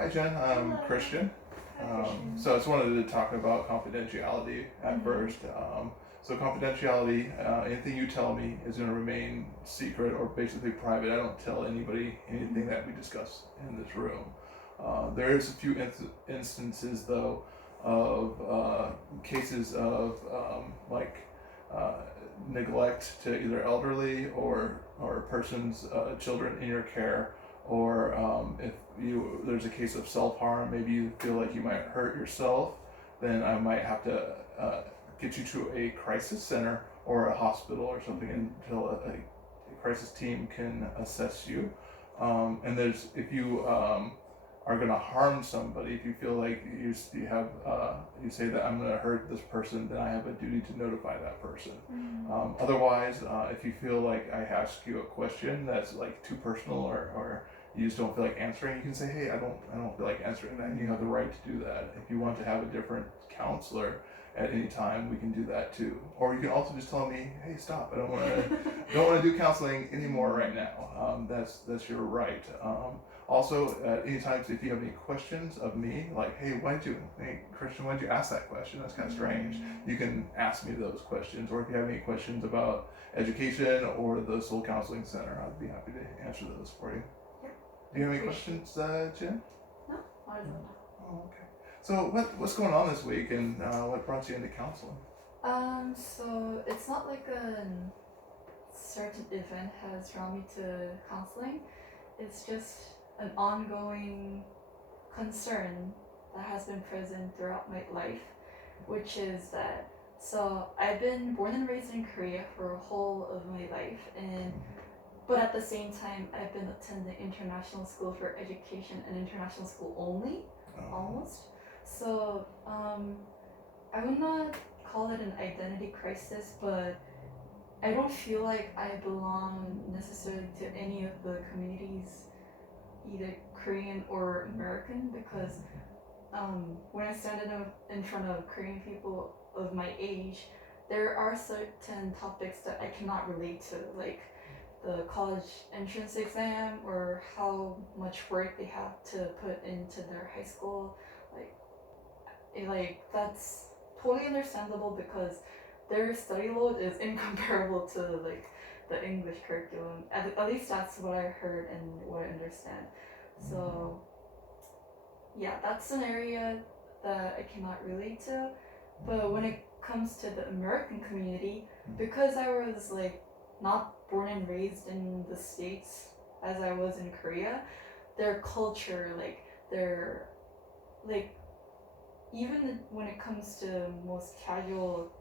Hi Jen, I'm Hello. Christian. Hi, Christian. So I just wanted to talk about confidentiality at first. So confidentiality, anything you tell me is going to remain secret or basically private. I don't tell anybody anything that we discuss in this room. There's a few instances though of cases of uh, neglect to either elderly or persons, children in your care, or if there's a case of self-harm, maybe you feel like you might hurt yourself, then I might have to get you to a crisis center or a hospital or something until a crisis team can assess you. And there's if you are going to harm somebody, if you feel like you have you say that I'm going to hurt this person, then I have a duty to notify that person. Otherwise, if you feel like I ask you a question that's like too personal or you just don't feel like answering, you can say, hey, I don't feel like answering that, and you have the right to do that. If you want to have a different counselor at any time, we can do that too. Or you can also just tell me, hey, stop, don't want to do counseling anymore right now. That's your right. Also, anytime if you have any questions of me, like, hey, Christian, why did you ask that question? That's kind of strange. You can ask me those questions. Or if you have any questions about education or the Soul Counseling Center, I'd be happy to answer those for you. Do you have any questions, Jen? No, I don't know. Oh, okay. So what's going on this week, and what brought you into counseling? So it's not like a certain event has drawn me to counseling. It's just an ongoing concern that has been present throughout my life, which is that I've been born and raised in Korea for a whole of my life, but at the same time I've been attending international school for education and international school only, almost. So I would not call it an identity crisis, but I don't feel like I belong necessarily to any of the communities, either Korean or American, because when I stand in front of Korean people of my age, there are certain topics that I cannot relate to, like the college entrance exam or how much work they have to put into their high school. Like that's totally understandable because their study load is incomparable to like the English curriculum. At least that's what I heard and what I understand. So yeah, that's an area that I cannot relate to. But when it comes to the American community, because I was like not born and raised in the States as I was in Korea, their culture, like their like even when it comes to most casual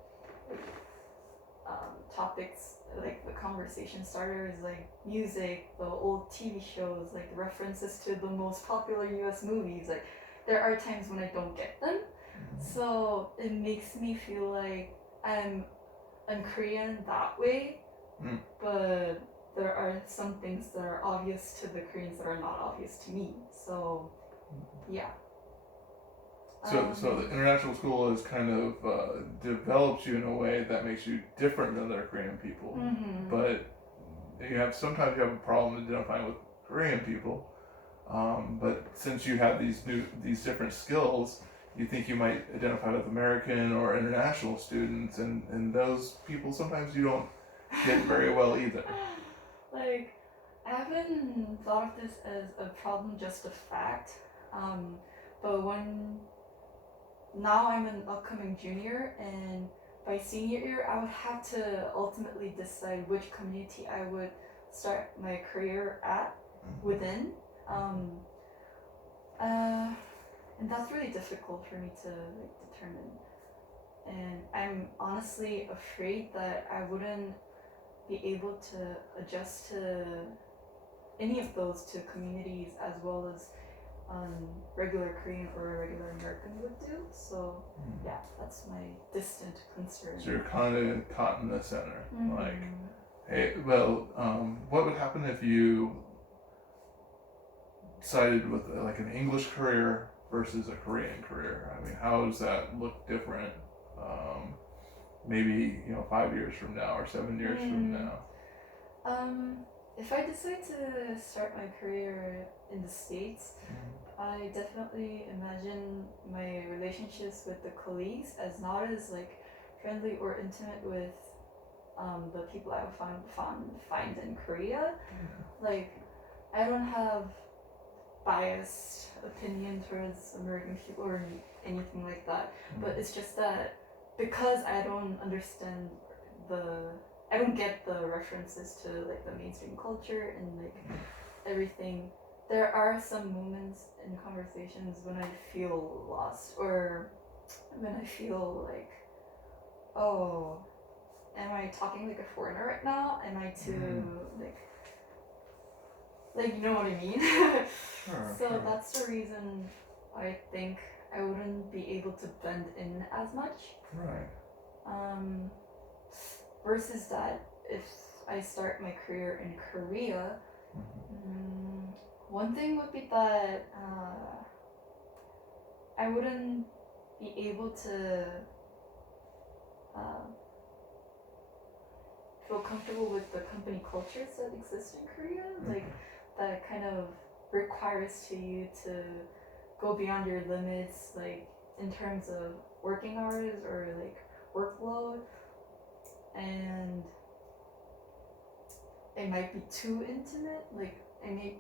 topics, like the conversation starters, like music, the old TV shows, like the references to the most popular US movies, like there are times when I don't get them. So it makes me feel like I'm Korean that way, but there are some things that are obvious to the Koreans that are not obvious to me. So yeah. So the international school has kind of developed you in a way that makes you different than other Korean people. But sometimes you have a problem identifying with Korean people. But since you have these different skills, you think you might identify with American or international students, and those people sometimes you don't get very well either. Like, I haven't thought of this as a problem, just a fact. But now I'm an upcoming junior, and by senior year, I would have to ultimately decide which community I would start my career at within. And that's really difficult for me to like determine. And I'm honestly afraid that I wouldn't be able to adjust to any of those two communities as well as regular Korean or regular American would do. So yeah, that's my distant concern. So you're kind of caught in the center. Like, hey, well, what would happen if you decided with like an English career versus a Korean career? I mean, how does that look different? Maybe 5 years from now or 7 years from now. If I decide to start my career in the States, I definitely imagine my relationships with the colleagues as not as like friendly or intimate with the people I would find in Korea. Like, I don't have biased opinion towards American people or anything like that. But it's just that because I don't understand I don't get the references to like the mainstream culture and like everything. There are some moments in conversations when I feel lost or when I feel like, oh, am I talking like a foreigner right now? Am I too like you know what I mean? Sure. So sure. that's the reason I think I wouldn't be able to blend in as much. Right. Versus that if I start my career in Korea, one thing would be that I wouldn't be able to feel comfortable with the company cultures that exist in Korea. Like that kind of requires you to go beyond your limits, like in terms of working hours or like workload, and it might be too intimate. Like I may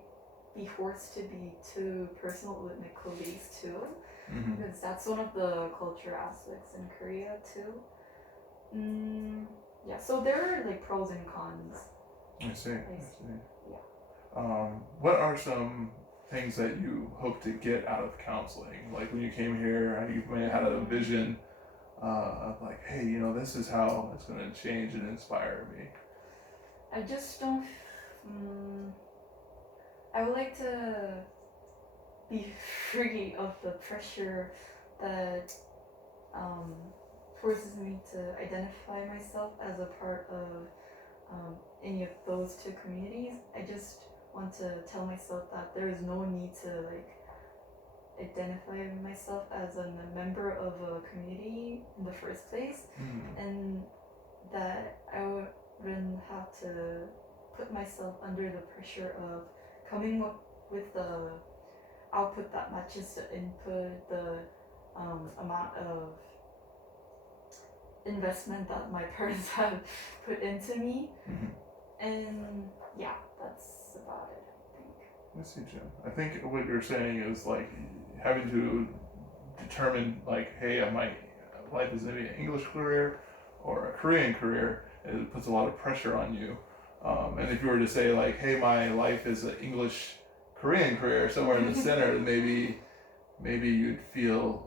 be forced to be too personal with my colleagues too, because that's one of the culture aspects in Korea too. Yeah, so there are like pros and cons. I see. Yeah. What are some things that you hope to get out of counseling? Like when you came here, you may have had a vision of like, hey, you know, this is how it's going to change and inspire me. I just don't. I would like to be free of the pressure that forces me to identify myself as a part of any of those two communities. I just want to tell myself that there is no need to like identify myself as a member of a community in the first place, and that I wouldn't have to put myself under the pressure of coming up with the output that matches the input, the amount of investment that my parents have put into me. And yeah, that's about it, I think. I see, Jim. I think what you're saying is like having to determine like, hey, my life is going to be an English career or a Korean career. It puts a lot of pressure on you. And if you were to say like, hey, my life is an English Korean career, somewhere in the center, maybe you'd feel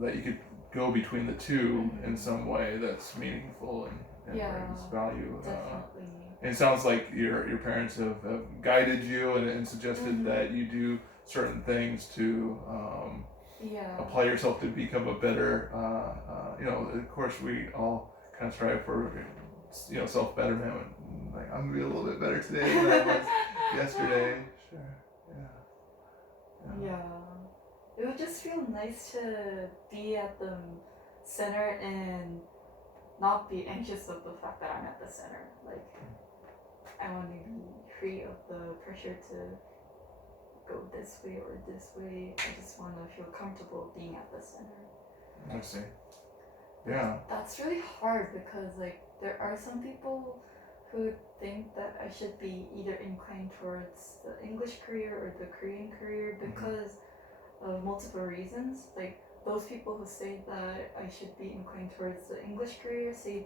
that you could go between the two in some way that's meaningful and brings value. Definitely. And it sounds like your parents have guided you and suggested that you do certain things to apply yourself to become a better. Of course, we all kind of strive for self betterment. Like I'm gonna be a little bit better today than I was yesterday. Sure. Yeah. It would just feel nice to be at the center and not be anxious of the fact that I'm at the center. Like, I want to be free of the pressure to go this way or this way. I just want to feel comfortable being at the center. I see. Yeah. That's really hard because, like, there are some people who think that I should be either inclined towards the English career or the Korean career because of multiple reasons. Like, those people who say that I should be inclined towards the English career say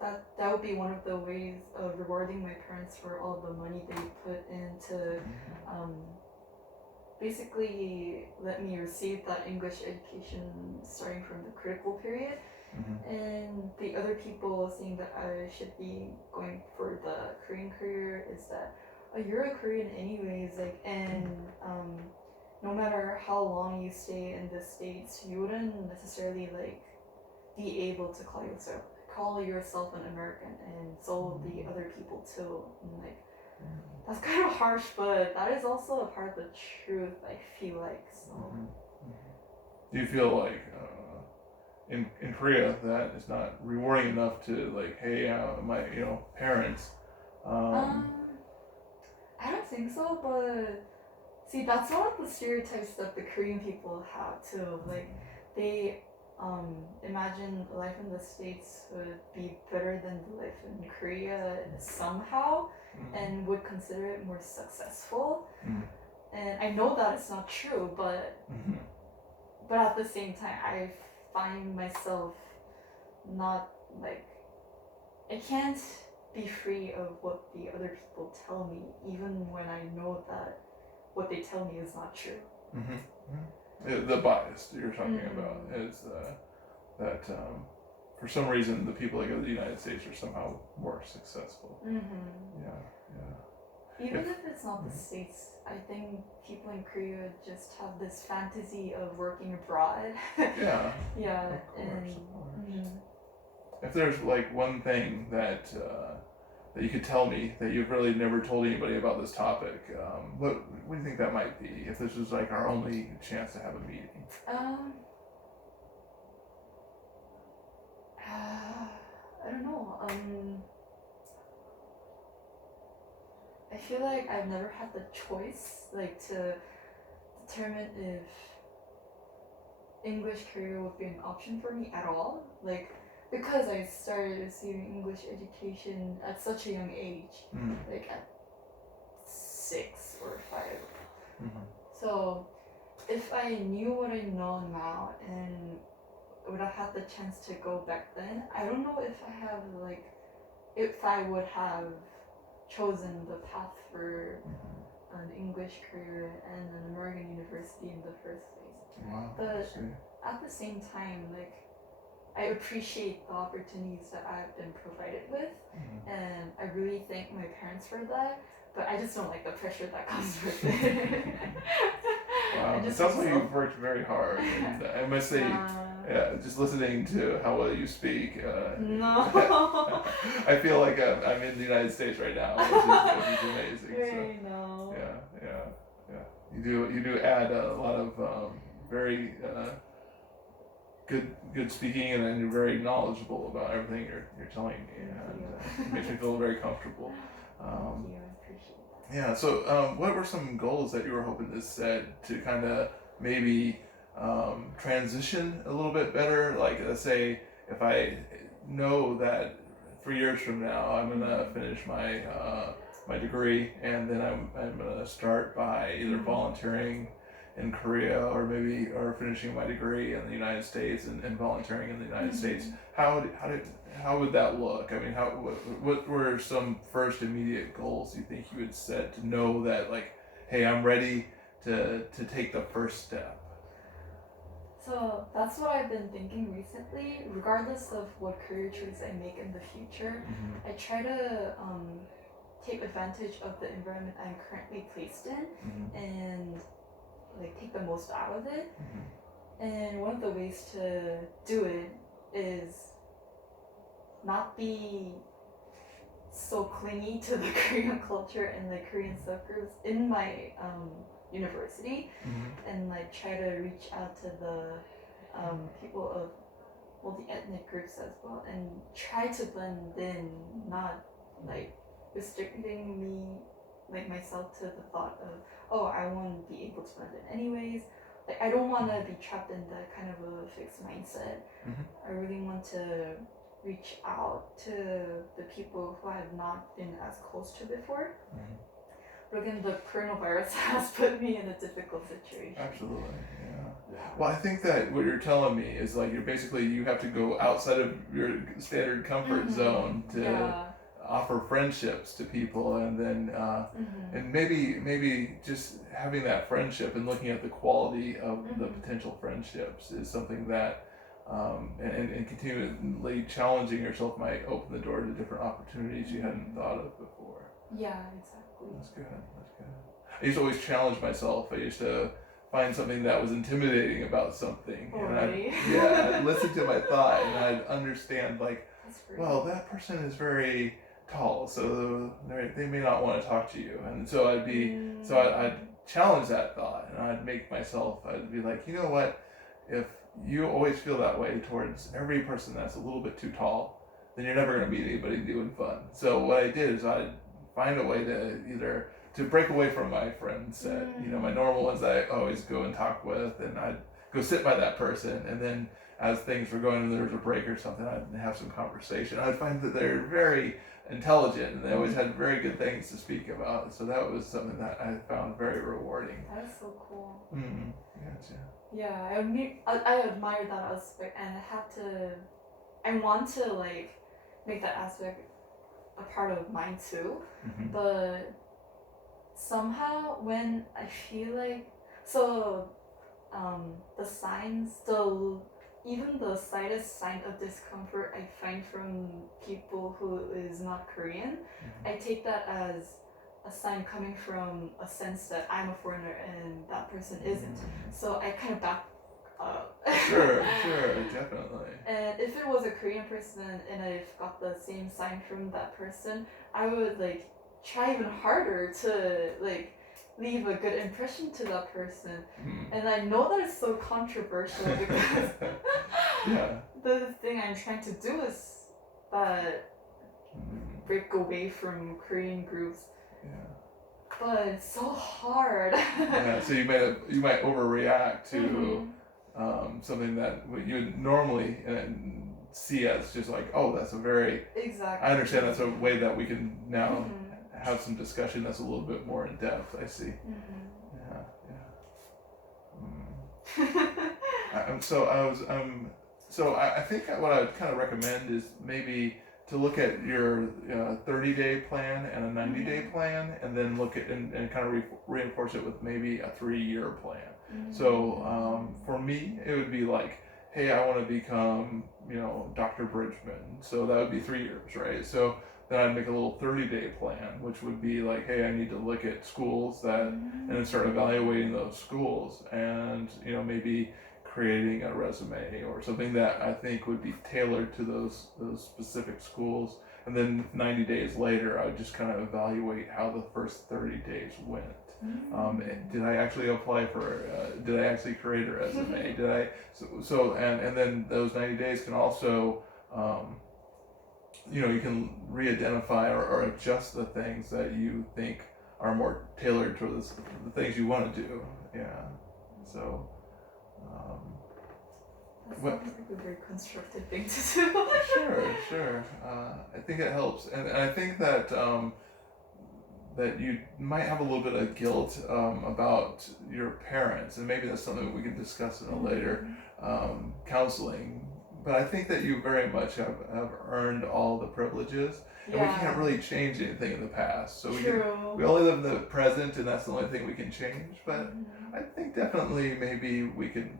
that would be one of the ways of rewarding my parents for all the money they put into basically let me receive that English education starting from the critical period. And the other people saying that I should be going for the Korean career is that you're a Korean anyways, like, and no matter how long you stay in the States, you wouldn't necessarily like be able to call yourself an American, and so the other people too. And like that's kind of harsh, but that is also a part of the truth. I feel like so. Do you feel like in Korea that it's not rewarding enough to like, hey, my parents? I don't think so, but See, that's one of the stereotypes that the Korean people have too. Like, they imagine life in the States would be better than the life in Korea somehow, and would consider it more successful. And I know that it's not true, but at the same time, I find myself not like I can't be free of what the other people tell me, even when I know that what they tell me is not true. The bias that you're talking about is that for some reason the people that go to the United States are somehow more successful. Even if it's not the States, I think people in Korea just have this fantasy of working abroad. Yeah. Yeah. Of course. If there's like one thing that you could tell me that you've really never told anybody about this topic, what do you think that might be? If this was like our only chance to have a meeting. I don't know. I feel like I've never had the choice, like, to determine if English career would be an option for me at all. Like, because I started receiving English education at such a young age, like at 6 or 5. So, if I knew what I know now and would have had the chance to go back then, I don't know if I would have chosen the path for an English career and an American university in the first place. Wow. But at the same time, like, I appreciate the opportunities that I've been provided with, and I really thank my parents for that. But I just don't like the pressure that comes with it. Wow. It sounds like you've worked very hard, and I must say, just listening to how well you speak, no. I feel like I'm in the United States right now, which is amazing. Very no. Yeah. You do add a lot of very good speaking, and then you're very knowledgeable about everything you're telling me, and it makes me feel very comfortable. Thank you, I appreciate that. Yeah, so what were some goals that you were hoping to set to kind of maybe transition a little bit better? Like, let's say if I know that 3 years from now I'm gonna finish my my degree, and then I'm gonna start by either volunteering in Korea or finishing my degree in the United States and volunteering in the United States. How would that look? I mean, what were some first immediate goals you think you would set to know that, like, hey, I'm ready to take the first step? So that's what I've been thinking recently. Regardless of what career choice I make in the future, I try to take advantage of the environment I'm currently placed in and like take the most out of it. And one of the ways to do it is not be so clingy to the Korean culture and the Korean subgroups in my university, and like try to reach out to the people of multi-ethnic groups as well, and try to blend in, not like restricting me, like myself, to the thought of, oh, I won't be able to blend in anyways. Like, I don't want to be trapped in that kind of a fixed mindset. I really want to reach out to the people who I have not been as close to before. But again, the coronavirus has put me in a difficult situation. Absolutely, yeah. Well, I think that what you're telling me is, like, you have to go outside of your standard comfort zone to offer friendships to people, and then and maybe just having that friendship and looking at the quality of the potential friendships is something that and continually challenging yourself might open the door to different opportunities you hadn't thought of before. Yeah, exactly. That's good. I used to always challenge myself. I used to find something that was intimidating about something, and I'd listen to my thought, and I'd understand, like, well, that person is very tall, so they may not want to talk to you, and so I'd challenge that thought, and I'd be like, you know what, if you always feel that way towards every person that's a little bit too tall, then you're never going to meet anybody new and fun. So what I did is I'd find a way to either to break away from my friend set. You know, my normal ones I always go and talk with, and I'd go sit by that person, and then as things were going and there was a break or something, I'd have some conversation. I'd find that they're very intelligent and they always had very good things to speak about. So that was something that I found very rewarding. That's so cool. Mm-hmm. Gotcha. Yeah, I admire that aspect, and I want to like make that aspect a part of mine too. Mm-hmm. But somehow when I feel like the signs, even the slightest sign of discomfort I find from people who is not Korean, Mm-hmm. I take that as a sign coming from a sense that I'm a foreigner and that person isn't. So I kind of back up. Sure, definitely. And if it was a Korean person and I've got the same sign from that person, I would like try even harder to like leave a good impression to that person. And I know that it's so controversial because yeah. the thing I'm trying to do is break away from Korean groups. Yeah. But it's so hard. Yeah, so you might overreact to something that you would normally see as just like, oh, that's a very exactly. I understand that's a way that we can now have some discussion that's a little bit more in depth. I see. So I think what I would kind of recommend is maybe to look at your 30-day plan and a 90-day plan, and then look at and kind of reinforce it with maybe a 3-year plan. So for me, it would be like, hey, I want to become Dr. Bridgman. So that would be 3 years, right? So then I'd make a little 30-day plan, which would be like, hey, I need to look at schools and then start evaluating those schools, and maybe creating a resume or something that I think would be tailored to those specific schools. And then 90 days later, I would just kind of evaluate how the first 30 days went. Did I actually apply for? Did I actually create a resume? Did I? And then those 90 days can also, you can re-identify or adjust the things that you think are more tailored to the things you want to do. Yeah. So. That sounds like a very constructive thing to do. Sure. I think it helps, and I think that that you might have a little bit of guilt about your parents, and maybe that's something we can discuss in a later counseling. But I think that you very much have earned all the privileges, and we can't really change anything in the past. So we only live in the present, and that's the only thing we can change. But I think definitely maybe we could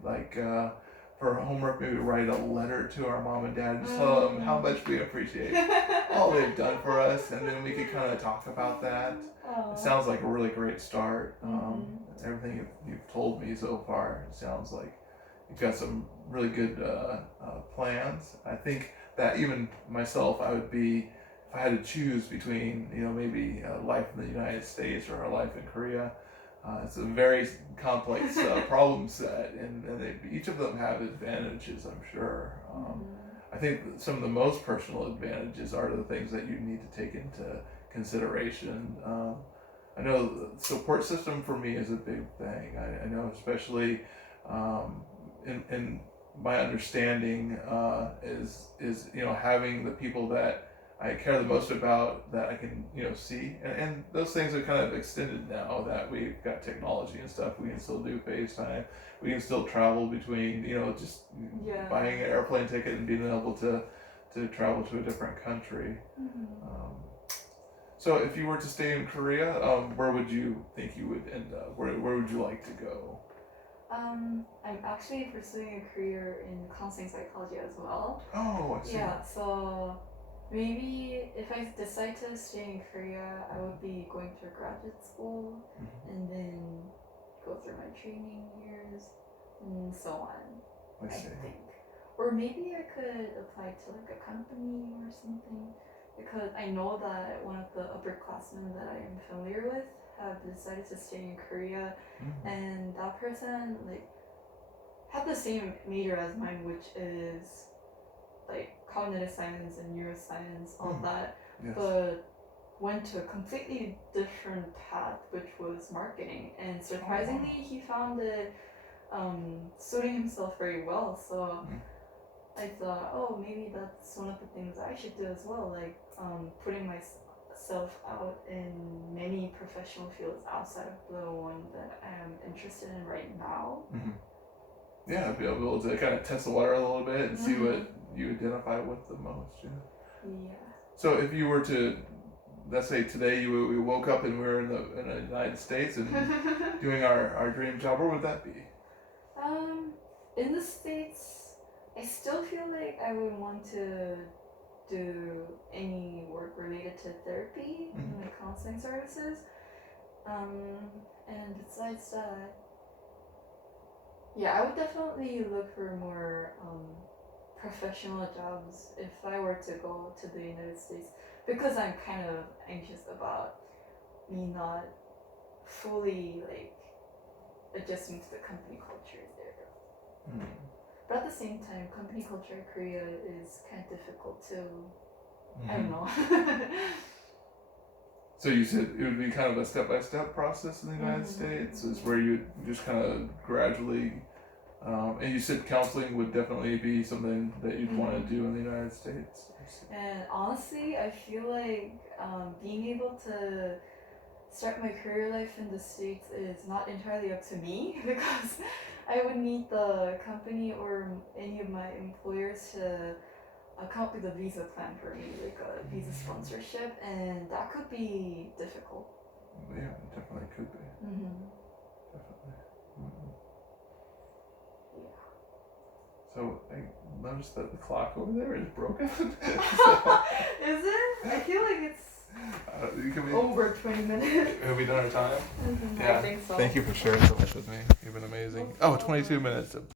for homework, maybe write a letter to our mom and dad and tell them how much we appreciate all they've done for us, and then we could kind of talk about that. It sounds like a really great start. Everything you've told me so far sounds like you've got some really good plans. I think that even myself, I would be, if I had to choose between maybe a life in the United States or a life in Korea. It's a very complex problem set, and each of them have advantages, I'm sure. I think some of the most personal advantages are the things that you need to take into consideration. I know the support system for me is a big thing. I know especially in my understanding is having the people that I care the most about that I can see, and those things are kind of extended now that we've got technology and stuff. We can still do FaceTime. We can still travel between just buying an airplane ticket and being able to travel to a different country. So if you were to stay in Korea, where would you think you would end up? Where would you like to go? I'm actually pursuing a career in counseling psychology as well. Oh, I see. Yeah, so maybe if I decide to stay in Korea, I would be going through graduate school and then go through my training years and so on. I think. Or maybe I could apply to like a company or something, because I know that one of the upperclassmen that I am familiar with have decided to stay in Korea, and that person had the same major as mine, which is cognitive science and neuroscience, all that. Yes. But went to a completely different path, which was marketing. And surprisingly, he found it suiting himself very well. So I thought, oh, maybe that's one of the things I should do as well, like putting myself out in many professional fields outside of the one that I'm interested in right now. Yeah, be able to kind of test the water a little bit and see what you identify with the most. Yeah. So if you were to, let's say today we woke up and we were in the United States and doing our dream job, where would that be? In the States, I still feel like I would want to do any work related to therapy, like counseling services. And besides that, yeah, I would definitely look for more professional jobs if I were to go to the United States, because I'm kind of anxious about me not fully like adjusting to the company culture there. But at the same time, company culture in Korea is kind of difficult too. I don't know. So you said it would be kind of a step-by-step process in the United States, is where you just kind of gradually, and you said counseling would definitely be something that you'd want to do in the United States. And honestly, I feel like being able to start my career life in the States is not entirely up to me, because I would need the company or any of my employers to come up with a visa plan for me, like a visa sponsorship, and that could be difficult. Yeah, it definitely could be. Definitely. Yeah. So I noticed that the clock over there is broken. Is it? I feel like it's over 20 minutes. Have we done our time? Yeah, I think so. Thank you for sharing so much with me. You've been amazing. Oh, 22 minutes.